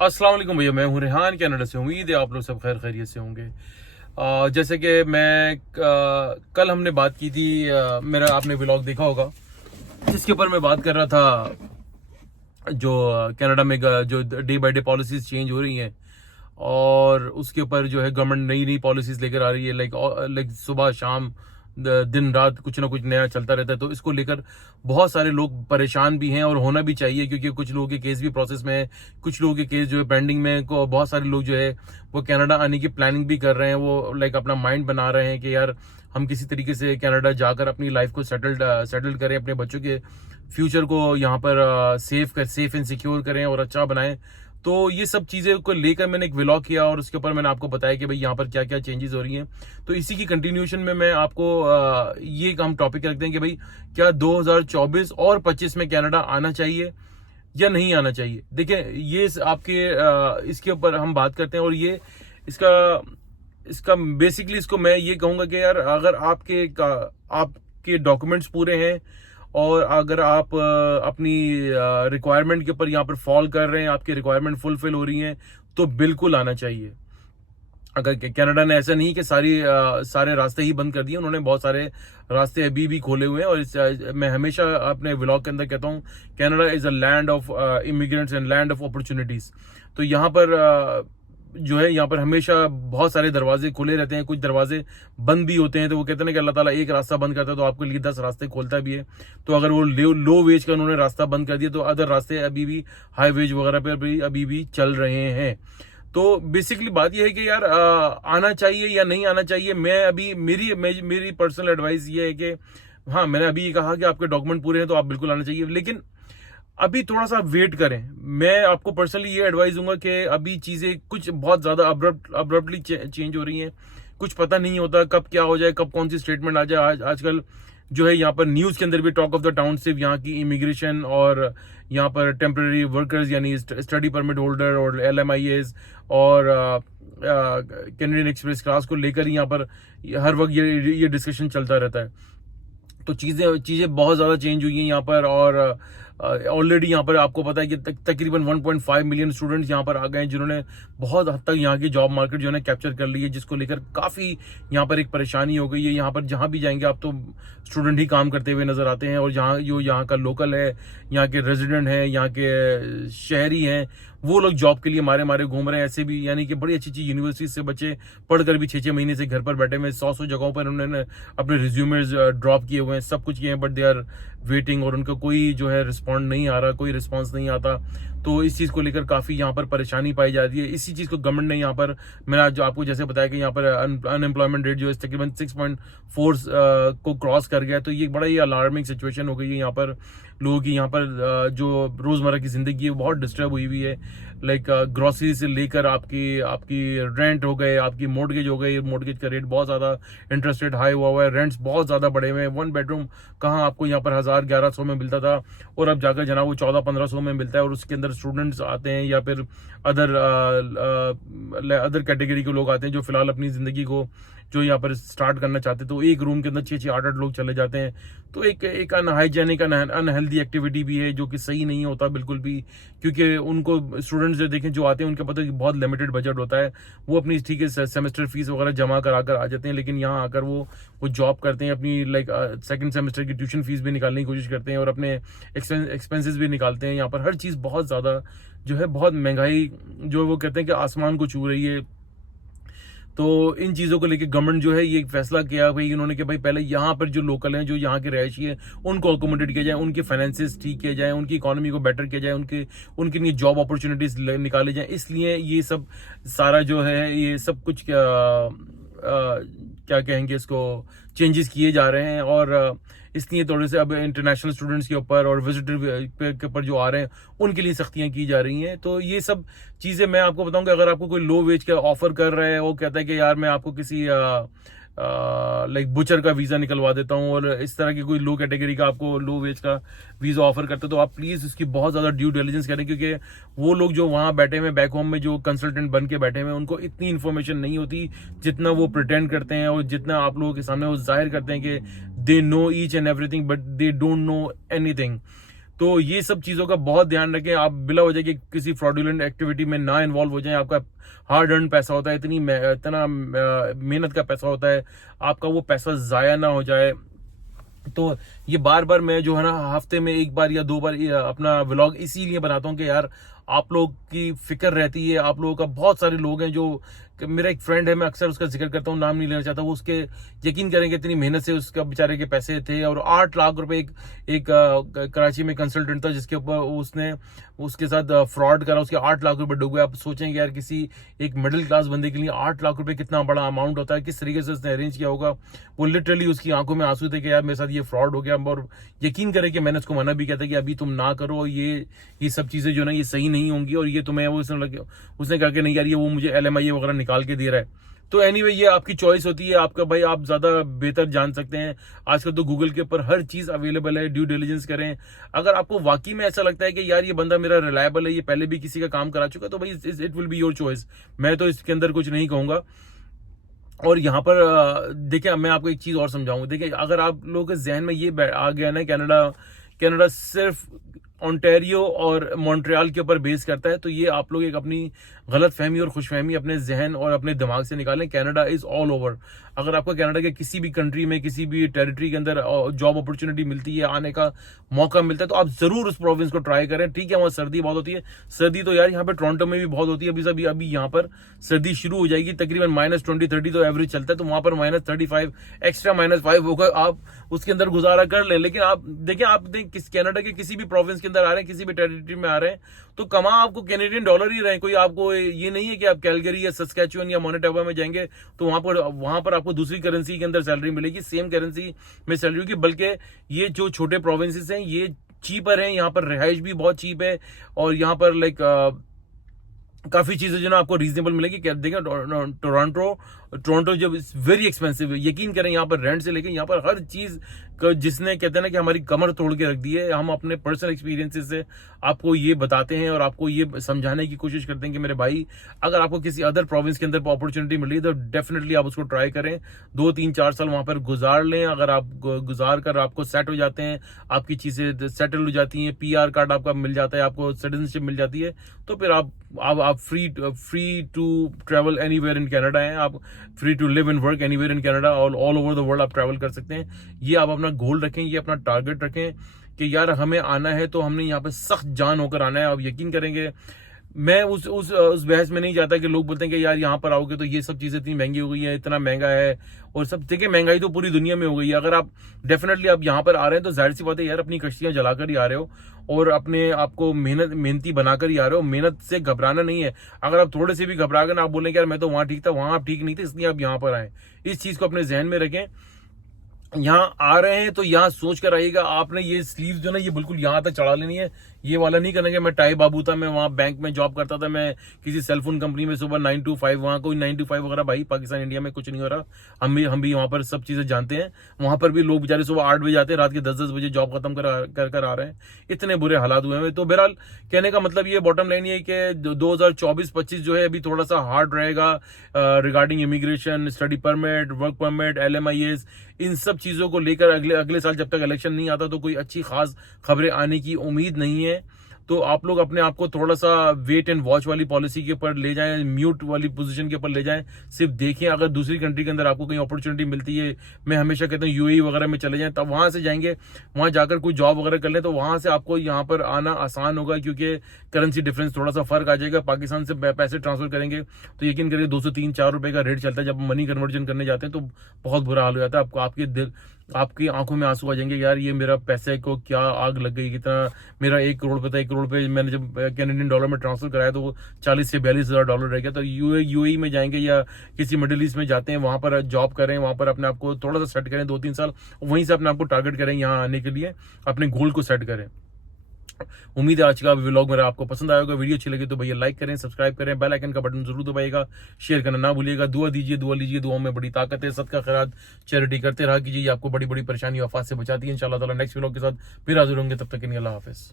अस्सलाम वालेकुम भैया, मैं हूँ रेहान कनाडा से। उम्मीद है आप लोग सब खैर खैरियत से होंगे। जैसे कि मैं कल हमने बात की थी, मेरा आपने व्लॉग देखा होगा जिसके ऊपर मैं बात कर रहा था, जो कनाडा में जो day by day policies change हो रही हैं और उसके ऊपर जो है गवर्नमेंट नई नई पॉलिसीज लेकर आ रही है। लाइक सुबह शाम दिन रात कुछ ना कुछ नया चलता रहता है। तो इसको लेकर बहुत सारे लोग परेशान भी हैं और होना भी चाहिए, क्योंकि कुछ लोगों के केस भी प्रोसेस में है, कुछ लोगों के केस जो है पेंडिंग में है। बहुत सारे लोग जो है वो कनाडा आने की प्लानिंग भी कर रहे हैं। वो लाइक अपना माइंड बना रहे हैं कि यार हम किसी तरीके से कनाडा जाकर अपनी लाइफ को सेटल्ड करें, अपने बच्चों के फ्यूचर को यहाँ पर सेफ एंड सिक्योर करें और अच्छा बनाएं। तो ये सब चीज़ें को लेकर मैंने एक व्लॉग किया और उसके ऊपर मैंने आपको बताया कि भाई यहाँ पर क्या क्या चेंजेस हो रही हैं। तो इसी की कंटिन्यूएशन में मैं आपको ये हम टॉपिक रखते हैं कि भाई क्या 2024 और 25 में कनाडा आना चाहिए या नहीं आना चाहिए। देखिए ये इसके ऊपर हम बात करते हैं और ये इसका इसका बेसिकली इसको मैं ये कहूँगा कि यार अगर आपके डॉक्यूमेंट्स पूरे हैं और अगर आप अपनी रिक्वायरमेंट के ऊपर यहाँ पर फॉल कर रहे हैं, आपकी रिक्वायरमेंट फुलफिल हो रही हैं, तो बिल्कुल आना चाहिए। अगर कनाडा ने ऐसा नहीं कि सारे रास्ते ही बंद कर दिए, उन्होंने बहुत सारे रास्ते अभी भी खोले हुए हैं। और मैं हमेशा अपने व्लॉग के अंदर कहता हूँ, Canada is a land of immigrants and land of opportunities. तो यहाँ पर जो है यहाँ पर हमेशा बहुत सारे दरवाजे खुले रहते हैं, कुछ दरवाजे बंद भी होते हैं। तो वो कहते हैं कि अल्लाह ताला एक रास्ता बंद करता है तो आपके लिए 10 रास्ते खोलता भी है। तो अगर वो लो वेज का उन्होंने रास्ता बंद कर दिया तो अदर रास्ते अभी भी हाई वेज वगैरह पे भी अभी भी चल रहे हैं। तो बेसिकली बात यह है कि यार आना चाहिए या नहीं आना चाहिए। मैं अभी मेरी पर्सनल एडवाइस ये है कि हाँ, मैंने अभी ये कहा कि आपके डॉक्यूमेंट पूरे हैं तो आप बिल्कुल आना चाहिए, लेकिन अभी थोड़ा सा वेट करें। मैं आपको पर्सनली ये एडवाइस दूंगा कि अभी चीजें कुछ बहुत ज्यादा अब्रप्टली चेंज हो रही हैं। कुछ पता नहीं होता कब क्या हो जाए, कब कौन सी स्टेटमेंट आ जाए। आजकल जो है यहाँ पर न्यूज के अंदर भी टॉक ऑफ द टाउन सिर्फ यहाँ की इमिग्रेशन और यहाँ पर टेम्पररी वर्कर्स यानी स्टडी परमिट होल्डर और LMIAs और कैनेडियन एक्सप्रेस क्लास को लेकर यहाँ पर हर वक्त ये डिस्कशन चलता रहता है। तो चीजें बहुत ज्यादा चेंज हुई हैं यहाँ पर। और ऑलरेडी यहाँ पर आपको पता है कि तकरीबन 1.5 मिलियन स्टूडेंट्स यहाँ पर आ गए हैं, जिन्होंने बहुत हद तक यहाँ की जॉब मार्केट जो है कैप्चर कर ली है, जिसको लेकर काफी यहाँ पर एक परेशानी हो गई है। यहाँ पर जहाँ भी जाएंगे आप तो स्टूडेंट ही काम करते हुए नजर आते हैं, और यहाँ का लोकल है, यहाँ के रेजिडेंट हैं, यहाँ के शहरी हैं, वो लोग जॉब के लिए मारे मारे घूम रहे हैं। ऐसे भी यानी कि बड़ी अच्छी अच्छी यूनिवर्सिटी से बच्चे पढ़कर भी 6-6 महीने से घर पर बैठे हुए, 100 जगहों पर उन्होंने अपने रिज्यूमेज ड्रॉप किए हुए हैं, सब कुछ किए हैं, बट दे आर वेटिंग और उनका कोई जो है रिस्पॉन्ड नहीं आ रहा, कोई रिस्पॉन्स नहीं आता। तो इस चीज़ को लेकर काफ़ी यहाँ पर परेशानी पाई जाती है। इसी चीज़ को गवर्नमेंट ने यहाँ पर, मैंने जो आपको जैसे बताया कि यहाँ पर अनएम्प्लॉयमेंट रेट जो है तकरीबन 6.4 को क्रॉस कर गया। तो ये बड़ा ही अलार्मिंग सिचुएशन हो गई है। यहाँ पर लोगों की यहाँ पर जो रोज़मर्रा की ज़िंदगी है वो बहुत डिस्टर्ब हुई हुई है। लाइक ग्रॉसरी से लेकर आपकी रेंट हो गए, आपकी मोर्टगेज हो गई, मोर्टगेज का रेट बहुत ज़्यादा, इंटरेस्ट रेट हाई हुआ हुआ है, रेंट्स बहुत ज़्यादा बढ़े हुए हैं। 1 बेडरूम कहाँ आपको यहाँ पर 1000-1100 में मिलता था और अब जाकर जना वो 1400-1500 में मिलता है। और उसके अंदर स्टूडेंट्स आते हैं या फिर अदर कैटेगरी के लोग आते हैं जो फिलहाल अपनी ज़िंदगी को जो यहाँ पर स्टार्ट करना चाहते हैं। तो एक रूम के अंदर 6-6 8-8 लोग चले जाते हैं। तो एक अनहाइजेनिक अनहेल्दी एक्टिविटी भी है, जो कि सही नहीं होता बिल्कुल भी, क्योंकि उनको स्टूडेंट्स जो देखें जो आते हैं उनका पता है कि बहुत लिमिटेड बजट होता है। वो अपनी ठीक है सेमेस्टर फीस वगैरह जमा करा कर आ जाते हैं, लेकिन यहाँ आकर वो जॉब करते हैं, अपनी लाइक सेकंड सेमेस्टर की ट्यूशन फीस भी निकालने की कोशिश करते हैं और अपने एक्सपेंसेस भी निकालते हैं। यहाँ पर हर चीज़ बहुत ज़्यादा जो है, बहुत महंगाई जो वो कहते हैं कि आसमान को छू रही है। तो इन चीज़ों को लेकर गवर्नमेंट जो है ये एक फैसला किया भाई इन्होंने कि भाई पहले यहाँ पर जो लोकल हैं, जो यहाँ के रहायशी है, उनको अकोमोडेट किया जाए, उनके फाइनेंसेस ठीक किए जाए, उनकी इकोनॉमी को बेटर किया जाए, उनके लिए जॉब अपॉर्चुनिटीज निकाले जाए। इसलिए ये सब सारा जो है ये सब कुछ क्या कहेंगे इसको, चेंजेस किए जा रहे हैं। और इसलिए थोड़े से अब इंटरनेशनल स्टूडेंट्स के ऊपर और विजिटर के ऊपर जो आ रहे हैं उनके लिए सख्तियां की जा रही हैं। तो ये सब चीज़ें मैं आपको बताऊंगा। अगर आपको कोई लो वेज का ऑफर कर रहा है, वो कहता है कि यार मैं आपको किसी लाइक बुचर का वीज़ा निकलवा देता हूँ, और इस तरह की कोई लो कैटेगरी का आपको लो वेज का वीज़ा ऑफर करते तो आप प्लीज़ उसकी बहुत ज़्यादा ड्यू डिलिजेंस करें, क्योंकि वो लोग जो वहाँ बैठे हुए बैक होम में जो कंसल्टेंट बन के बैठे हुए उनको इतनी इन्फॉर्मेशन नहीं होती जितना वो प्रिटेंड करते हैं और जितना आप लोगों के सामने वो जाहिर करते हैं कि they know each and everything, but they don't know anything. तो ये सब चीज़ों का बहुत ध्यान रखें। आप बिला वजह के किसी फ्रॉडुलेंट एक्टिविटी में ना इन्वॉल्व हो जाएं। आपका हार्ड अर्न पैसा होता है, इतना मेहनत का पैसा होता है, आपका वो पैसा ज़ाया ना हो जाए। तो ये बार बार मैं जो है ना हफ्ते में एक बार या 2 बार अपना व्लॉग इसीलिए बनाता हूँ कि यार आप लोग की फिक्र रहती है। आप लोगों का बहुत सारे लोग हैं जो, मेरा एक फ्रेंड है, मैं अक्सर उसका जिक्र करता हूँ, नाम नहीं लेना चाहता, वो उसके यकीन करेंगे इतनी मेहनत से उसका बेचारे के पैसे थे और 8 लाख रुपए एक कराची में कंसल्टेंट था जिसके ऊपर उसने उसके साथ फ्रॉड करा, उसके 8 लाख रुपए डूब गए। आप सोचेंगे यार किसी एक मिडिल क्लास बंदे के लिए 8 लाख रुपए कितना बड़ा अमाउंट होता है, किस तरीके से उसने अरेंज किया होगा। वो लिटरली उसकी आंखों में आंसू थे कि यार मेरे साथ ये फ्रॉड हो गया। और यकीन करें कि मैंने उसको मना भी किया था कि अभी तुम ना करो, ये सब चीजें जो ना ये सही नहीं होंगी और ये तुम्हें उसने कहा कि नहीं यार ये वो मुझे LMIA वगैरह निकाल के दे रहा है। तो एनीवे ये आपकी चॉइस होती है, आपका भाई, आप ज्यादा बेहतर जान सकते हैं। आजकल तो गूगल के ऊपर हर चीज अवेलेबल है, ड्यू डिलिजेंस करें। अगर आपको वाकई में ऐसा लगता है कि यार ये बंदा मेरा रिलायबल है, ये पहले भी किसी का काम करा चुका है, तो भाई it will be your choice. मैं तो इसके अंदर कुछ नहीं कहूंगा। और यहाँ पर देखिए मैं आपको एक चीज और समझाऊंगा। देखिए अगर आप लोगों के जहन में ये आ गया ना कनाडा सिर्फ ओंटारियो और मॉन्ट्रियल के ऊपर बेस करता है, तो ये आप लोग एक अपनी गलत फहमी और खुशफहमी अपने जहन और अपने दिमाग से निकालें। Canada is all over. अगर आपको कनाडा के किसी भी कंट्री में, किसी भी टेरिटरी के अंदर जॉब अपॉर्चुनिटी मिलती है, आने का मौका मिलता है, तो आप जरूर उस प्रोविंस को ट्राई करें। ठीक है वहाँ सर्दी बहुत होती है, सर्दी तो यार यहाँ पे टोरंटो में भी बहुत होती है। अभी यहाँ पर सर्दी शुरू हो जाएगी, तकरीबन -20-30 तो एवरेज चलता है, तो वहां पर -35 एक्स्ट्रा -5 होगा, आप उसके अंदर गुजारा कर लें। लेकिन आप देखें कनाडा के किसी भी प्रोविंस के अंदर आ रहे हैं, किसी भी टेरिटरी में आ रहे हैं, तो कमा आपको कैनेडियन डॉलर ही रहे। कोई आपको ये नहीं है कि आप कैलगरी या सस्कैचुअन या मैनिटोबा में जाएंगे तो वहां पर आपको दूसरी करेंसी के अंदर सैलरी मिलेगी, सेम करेंसी में सैलरी होगी। बल्कि ये जो छोटे प्रोविंसेस हैं ये चीपर हैं, यहाँ पर रिहाइश भी बहुत चीप है और यहाँ पर काफी चीजें जो ना आपको रीजनेबल मिलेगी। देखें टोरंटो जब वेरी एक्सपेंसिव है, यकीन करें यहाँ पर रेंट से लेके यहाँ पर हर चीज जिसने कहते हैं ना कि हमारी कमर तोड़ के रख दी है। हम अपने पर्सनल एक्सपीरियंसेस से आपको ये बताते हैं और आपको ये समझाने की कोशिश करते हैं कि मेरे भाई अगर आपको किसी अदर प्रोविंस के अंदर अपॉर्चुनिटी मिल रही है तो डेफिनेटली आप उसको ट्राई करें। 2-3-4 साल वहां पर गुजार लें। अगर आप गुजार कर आपको सेट हो जाते हैं, आपकी चीजें सेटल हो जाती हैं, PR कार्ड आपका मिल जाता है, आपको सिटीजनशिप मिल जाती है, तो फिर आप free to travel anywhere in Canada हैं। आप free to live and work anywhere in Canada, all over the world आप ट्रैवल कर सकते हैं। ये आप अपना गोल रखें, ये अपना टारगेट रखें कि यार हमें आना है तो हमने यहाँ पे सख्त जान होकर आना है। आप यकीन करेंगे मैं उस बहस में नहीं जाता कि लोग बोलते हैं कि यार यहाँ पर आओगे तो ये सब चीजें इतनी महंगी हो गई है, इतना महंगा है और सब। देखिए महंगाई तो पूरी दुनिया में हो गई है। अगर आप डेफिनेटली आप यहाँ पर आ रहे हैं तो जाहिर सी बात है यार अपनी कश्तियां जलाकर ही आ रहे हो और अपने आपको मेहनती बनाकर ही आ रहे हो। मेहनत से घबराना नहीं है। अगर आप थोड़े से भी घबरा गए ना, आप बोलेंगे यार मैं तो वहां ठीक था, वहां आप ठीक नहीं थे, इसलिए आप यहाँ पर आए। इस चीज को अपने जहन में रखें। यहाँ आ रहे हैं तो यहाँ सोच कर आइएगा। आपने ये स्लीव जो ना ये बिल्कुल यहाँ तक चढ़ा लेनी है, ये वाला नहीं करना कि मैं टाई बाबू था, मैं वहाँ बैंक में जॉब करता था, मैं किसी सेलफोन कंपनी में सुबह 9 to 5, वहाँ कोई 9 to 5 वगैरह भाई पाकिस्तान इंडिया में कुछ नहीं हो रहा। हम भी वहाँ पर सब चीजें जानते हैं। वहां पर भी लोग बेचारे सुबह 8 बजे आते हैं, रात के 10-10 बजे जॉब खत्म कर आ रहे हैं। इतने बुरे हालात हुए हैं। तो बहरहाल कहने का मतलब ये बॉटम लाइन ये है कि 2024-25 जो है अभी थोड़ा सा हार्ड रहेगा regarding immigration, study permit, work permit, LMIAs, इन सब चीजों को लेकर अगले साल जब तक इलेक्शन नहीं आता तो कोई अच्छी खास खबरें आने की उम्मीद नहीं है। तो आप लोग अपने आप को थोड़ा सा वेट एंड वॉच वाली पॉलिसी के ऊपर ले जाएं, म्यूट वाली पोजीशन के ऊपर ले जाएं। सिर्फ देखें अगर दूसरी कंट्री के अंदर आपको कहीं अपॉर्चुनिटी मिलती है, मैं हमेशा कहता हूँ UAE वगैरह में चले जाएं, तब वहां से जाएंगे, वहां जाकर कोई जॉब वगैरह कर लें तो वहां से आपको यहाँ पर आना आसान होगा क्योंकि करेंसी डिफरेंस थोड़ा सा फर्क आ जाएगा। पाकिस्तान से पैसे ट्रांसफर करेंगे तो यकीन करिए 203-4 रुपए का रेट चलता है। जब मनी कन्वर्जन करने जाते हैं तो बहुत बुरा हाल हो जाता है। आपकी आंखों में आंसू आ जाएंगे, यार ये मेरा पैसे को क्या आग लग गई, कितना मेरा 1 करोड़ पे था, 1 करोड़ पे मैंने जब कैनेडियन डॉलर में ट्रांसफर कराया तो वो 40 से 42 हजार डॉलर रह गया। तो UAE में जाएंगे या किसी मिडिल ईस्ट में जाते हैं, वहां पर जॉब करें, वहां पर अपने आपको थोड़ा सा सेट करें 2-3 साल, वहीं से अपने आपको टारगेट करें यहाँ आने के लिए, अपने गोल को सेट करें। उम्मीद है आज का व्लॉग मेरा आपको पसंद आएगा। वीडियो अच्छी लगी तो भैया लाइक करें, सब्सक्राइब करें, बेल आइकन का बटन जरूर दबाइएगा, शेयर करना ना भूलिएगा। दुआ दीजिए, दुआ लीजिए, दुआ में बड़ी ताकत है। सदका खैरात चैरिटी करते रहा कीजिए, आपको बड़ी बड़ी परेशानी आफात से बचाती है। इंशाल्लाह ताला नेक्स्ट व्लॉग के साथ फिर हाजिर होंगे, तब तक के लिए अल्लाह हाफिज।